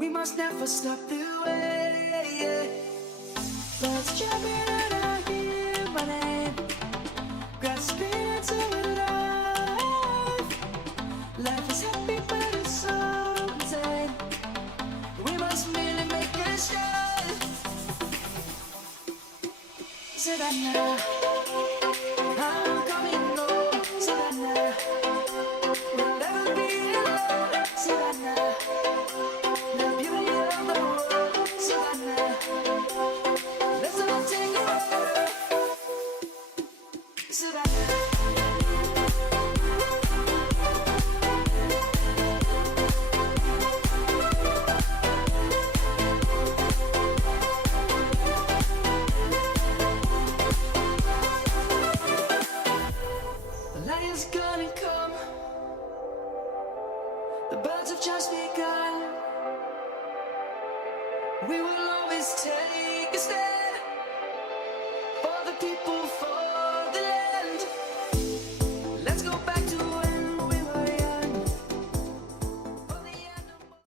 We must never stop the way. Let's jump in and I hear my name, grasping into life. Life is happy but it's so insane. We must merely make a start. Savannah, I'm coming home. Savannah, we'll never be alone. Savannah, the beauty of the world. Savannah, let's all take it over. Savannah. The lion's gonna come. The birds have just begun. We will always take a stand.